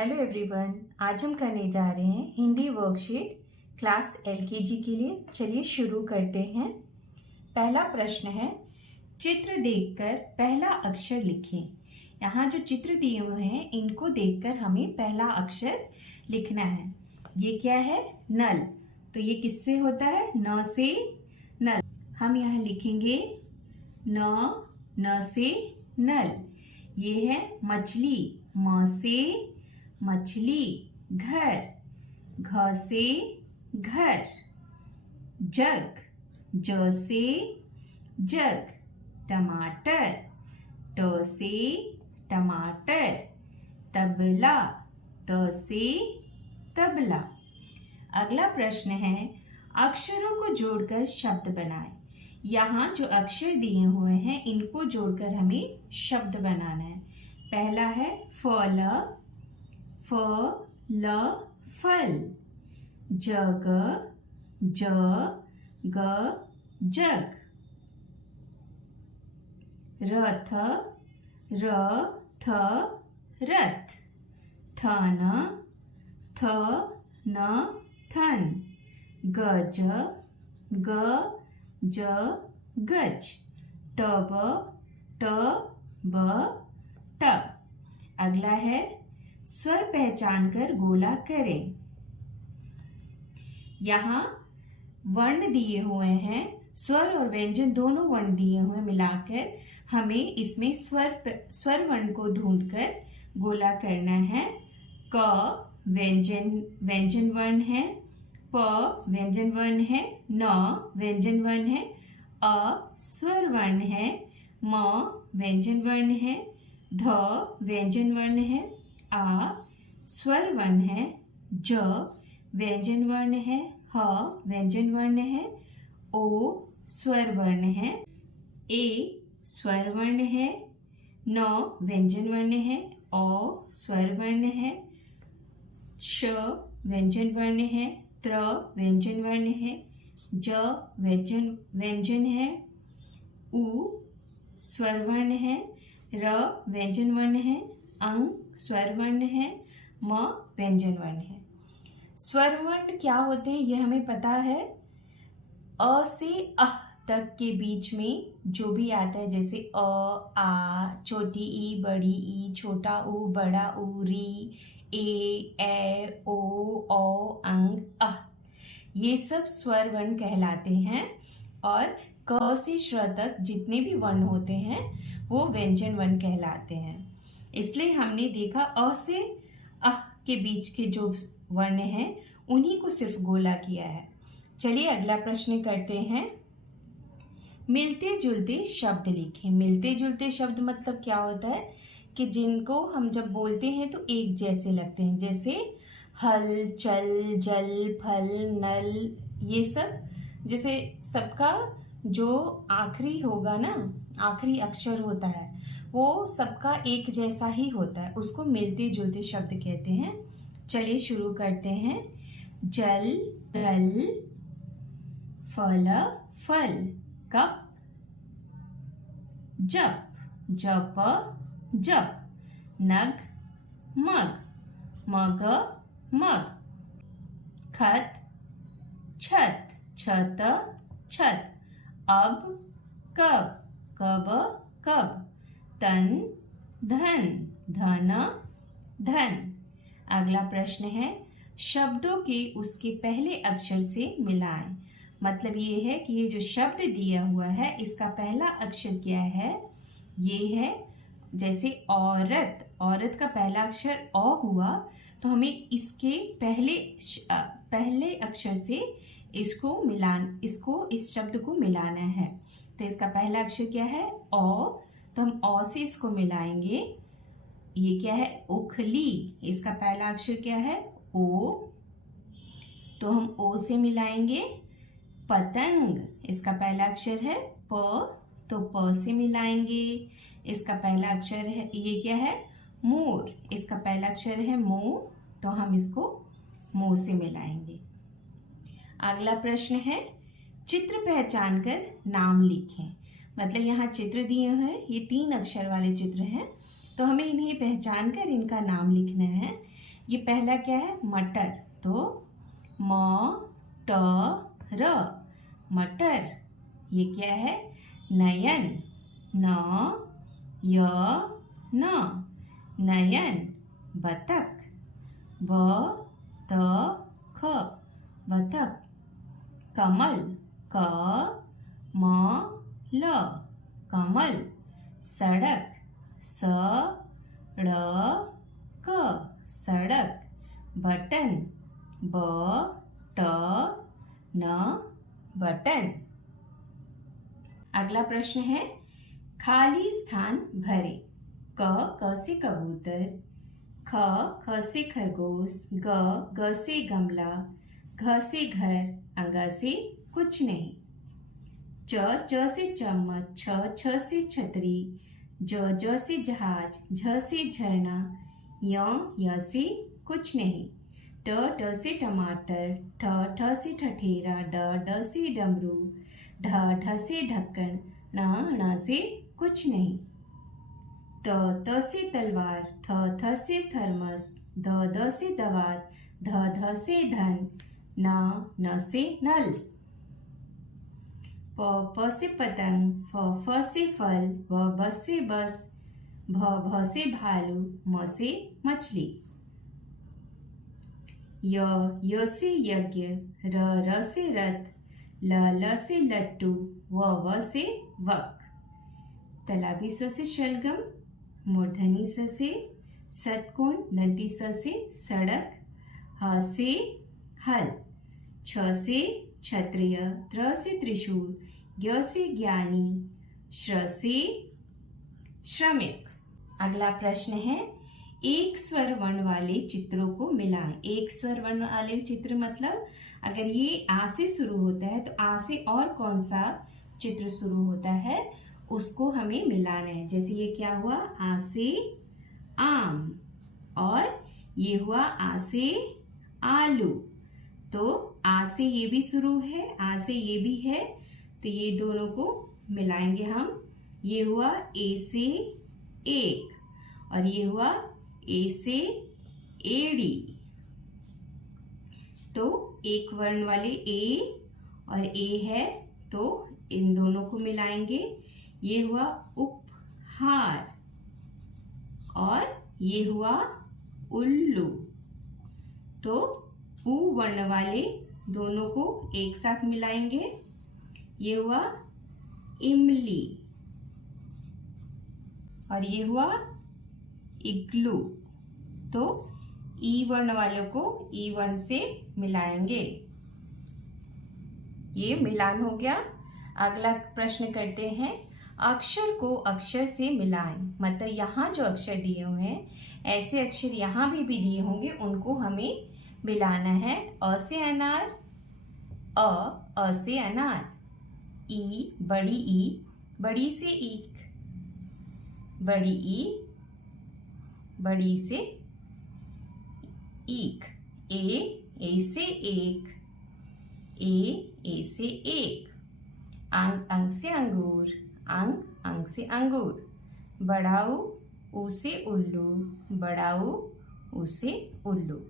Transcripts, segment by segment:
Hello everyone, आज हम करने जा रहे हैं हिंदी वर्कशीट क्लास एलकेजी के लिए। चलिए शुरू करते हैं। पहला प्रश्न है, चित्र देखकर पहला अक्षर लिखें। यहाँ जो चित्र दिए हुए हैं इनको देखकर हमें पहला अक्षर लिखना है। ये क्या है? नल। तो ये किससे होता है? न से नल। हम यहाँ लिखेंगे न से नल। ये है मछली, म से मछली। घर, घ से घर। जग, ज से जग। टमाटर, ट से टमाटर। तबला, त से तबला। अगला प्रश्न है, अक्षरों को जोड़कर शब्द बनाएं। यहाँ जो अक्षर दिए हुए हैं इनको जोड़कर हमें शब्द बनाना है। पहला है फल, फ ल फल। जग, ज ग जग। रथ, र थ रथ। थन, थ न थन। गज, ग ज गज। टब, ट ब टब। अगला है, स्वर पहचान कर गोला करें। यहाँ वर्ण दिए हुए हैं, स्वर और व्यंजन दोनों वर्ण दिए हुए मिलाकर हमें इसमें स्वर वर्ण को ढूंढकर गोला करना है। क व्यंजन वर्ण है, प व्यंजन वर्ण है, न व्यंजन वर्ण है, अ स्वर वर्ण है, म व्यंजन वर्ण है, ध व्यंजन वर्ण है, आ स्वर वर्ण है, ज व्यंजन वर्ण है, ह व्यंजन वर्ण है, ओ स्वर वर्ण है, ए स्वर वर्ण है, न व्यंजन वर्ण है, ओ स्वर वर्ण है, श व्यंजन वर्ण है, त्र व्यंजन वर्ण है, ज व्यंजन है, उ स्वर वर्ण है, र व्यंजन वर्ण है, अंग स्वर वर्ण है, म व्यंजन वर्ण है। स्वर वर्ण क्या होते हैं ये हमें पता है। अ से अह तक के बीच में जो भी आता है, जैसे अ, आ, छोटी ई, बड़ी ई, छोटा ऊ, बड़ा ऊ, री, ए, ओ, अंग, अह, ये सब स्वर वर्ण कहलाते हैं। और क से श्र तक जितने भी वर्ण होते हैं वो व्यंजन वर्ण कहलाते हैं। इसलिए हमने देखा अ से अह के बीच के जो वर्ण हैं उन्हीं को सिर्फ गोला किया है। चलिए अगला प्रश्न करते हैं। मिलते जुलते शब्द लिखें। मिलते जुलते शब्द मतलब क्या होता है कि जिनको हम जब बोलते हैं तो एक जैसे लगते हैं, जैसे हल, चल, जल, फल, नल। ये सब जैसे सबका जो आखिरी होगा ना, आखिरी अक्षर होता है वो सबका एक जैसा ही होता है, उसको मिलते जुलते शब्द कहते हैं। चलिए शुरू करते हैं। जल, जल। फल, फल। कप, जप, जप, जप। नग, मग, मग, मग। खत, छत, छत, छत। अब, कब, कब, कब। तन, धन, धन, धन। अगला प्रश्न है, शब्दों के उसके पहले अक्षर से मिलाएं। मतलब ये है कि ये जो शब्द दिया हुआ है इसका पहला अक्षर क्या है? ये है जैसे औरत, औरत का पहला अक्षर अ हुआ तो हमें इसके पहले अक्षर से इस शब्द को मिलाना है। तो इसका पहला अक्षर क्या है? अ। तो हम अ से इसको मिलाएंगे। ये क्या है? उखली। इसका पहला अक्षर क्या है? ओ। तो हम ओ से मिलाएंगे। पतंग, इसका पहला अक्षर है प, तो प से मिलाएंगे। इसका पहला अक्षर है, ये क्या है? मोर। इसका पहला अक्षर है मो, तो हम इसको मो से मिलाएंगे। अगला प्रश्न है, चित्र पहचान कर नाम लिखें। मतलब यहाँ चित्र दिए हुए हैं, ये 3 अक्षर वाले चित्र हैं, तो हमें इन्हें पहचान कर इनका नाम लिखना है। ये पहला क्या है? मटर। तो म ट र, मटर। ये क्या है? नयन। न य न, नयन। बतख। ब त ख, बतख। कमल। क म ल, कमल। सड़क। स ड़ क, सड़क। बटन। ब ट न, बटन। अगला प्रश्न है, खाली स्थान भरे। क से कबूतर, ख से खरगोश, ग से गमला, घ से घर, अंग से कुछ नहीं। च से चम्मच, छ से छतरी, ज से जहाज, झ से झरना, य से कुछ नहीं। ट से टमाटर, ठ से ठठेरा, ड से डमरू, ढ से ढक्कन, ण से कुछ नहीं। त से तलवार, थ से थर्मस, द से दवात, ध से धन, न से नल। प से पतंग, फ से फल, ब से बस, भ से भालू, म से मछली। य से यज्ञ, र से रथ, ल से लट्टू, व से वक। तालाबी स से शलगम, मूर्धनी स से षटकोण, दंती स से सड़क, ह से हल, छ से क्षत्रिय, त्र से त्रिशूल, ज्ञ से ज्ञानी, श्र से श्रमिक। अगला प्रश्न है, एक स्वर वर्ण वाले चित्रों को मिलाएं। एक स्वर वर्ण वाले चित्र मतलब अगर ये आ से शुरू होता है तो आ से और कौन सा चित्र शुरू होता है उसको हमें मिलाना है। जैसे ये क्या हुआ? आ से आम, और ये हुआ आ से आलू। तो आ से ये भी शुरू है, आ से ये भी है, तो ये दोनों को मिलाएंगे हम। ये हुआ ए से एक, और ये हुआ ए से एड़ी। तो एक वर्ण वाले ए और ए है, तो इन दोनों को मिलाएंगे। ये हुआ उपहार, और ये हुआ उल्लू। तो उ वर्ण वाले दोनों को एक साथ मिलाएंगे। ये हुआ इमली, और ये हुआ इग्लू। तो ई वर्ण वालों को ई वर्ण से मिलाएंगे। ये मिलान हो गया। अगला प्रश्न करते हैं, अक्षर को अक्षर से मिलाएं। मतलब यहाँ जो अक्षर दिए हुए हैं, ऐसे अक्षर यहाँ भी दिए होंगे, उनको हमें मिलाना है। अ से अनार, अ से अनार। ई, बड़ी से ईख, बड़ी ई, बड़ी से ईख। ए से एक, ए से एक। अंग से अंगूर, अंग से अंगूर। बड़ाऊ, ऊ से उल्लू, बड़ाऊ, ऊ से उल्लू।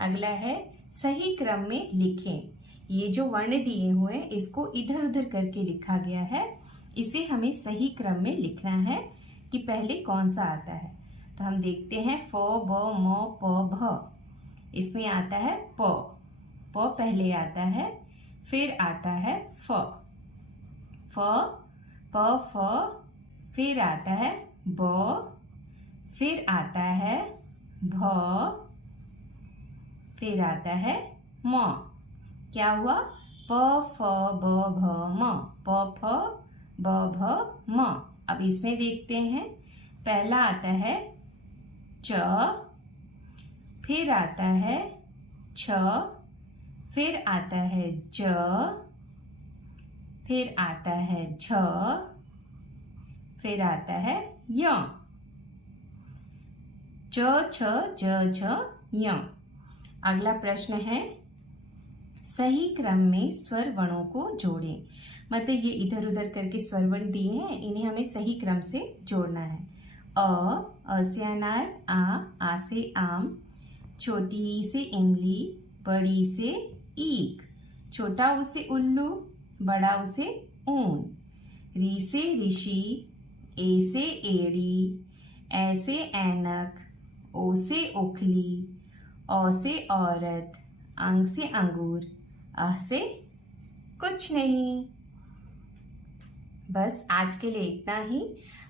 अगला है, सही क्रम में लिखें। ये जो वर्ण दिए हुए हैं इसको इधर उधर करके लिखा गया है, इसे हमें सही क्रम में लिखना है कि पहले कौन सा आता है। तो हम देखते हैं, फ ब म प भ। इसमें आता है प पहले आता है, फिर आता है फ प फ, फिर आता है ब, फिर आता है भ, फिर आता है म। क्या हुआ? प फ ब भ म, प फ ब भ म। अब इसमें देखते हैं, पहला आता है च, फिर आता है छ, फिर आता है ज, फिर आता है झ, फिर आता है य। च छ ज झ य। अगला प्रश्न है, सही क्रम में स्वर वर्णों को जोड़ें। मतलब ये इधर उधर करके स्वर वर्ण दिए हैं, इन्हें हमें सही क्रम से जोड़ना है। अ से अनार, आ से आम, छोटी ई से इमली, बड़ी से ईख, छोटा ऊ से उल्लू, बड़ा ऊ से ऊन। री से ऋषि, ए से एड़ी, ए से ऐनक, ओ से ओखली, औ से औरत, अंग से अंगूर, अ से कुछ नहीं। बस आज के लिए इतना ही।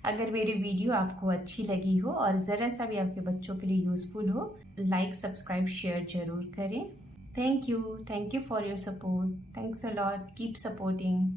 अगर मेरी वीडियो आपको अच्छी लगी हो और ज़रा सा भी आपके बच्चों के लिए यूज़फुल हो, लाइक, सब्सक्राइब, शेयर जरूर करें। Thank you for your support. Thanks a lot. Keep supporting.